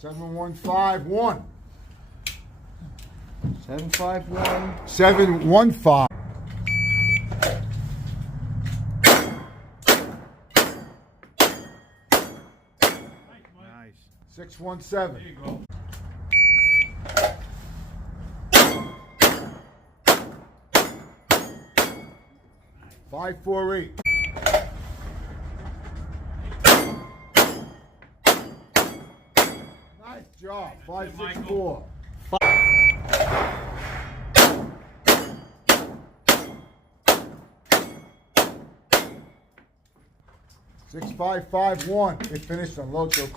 7151. 751. 715. Nice. 617. There you go. Five, 4, 8. Nice job. 5, 6, 4. 6, 5, 5, 1. It finished on Locho.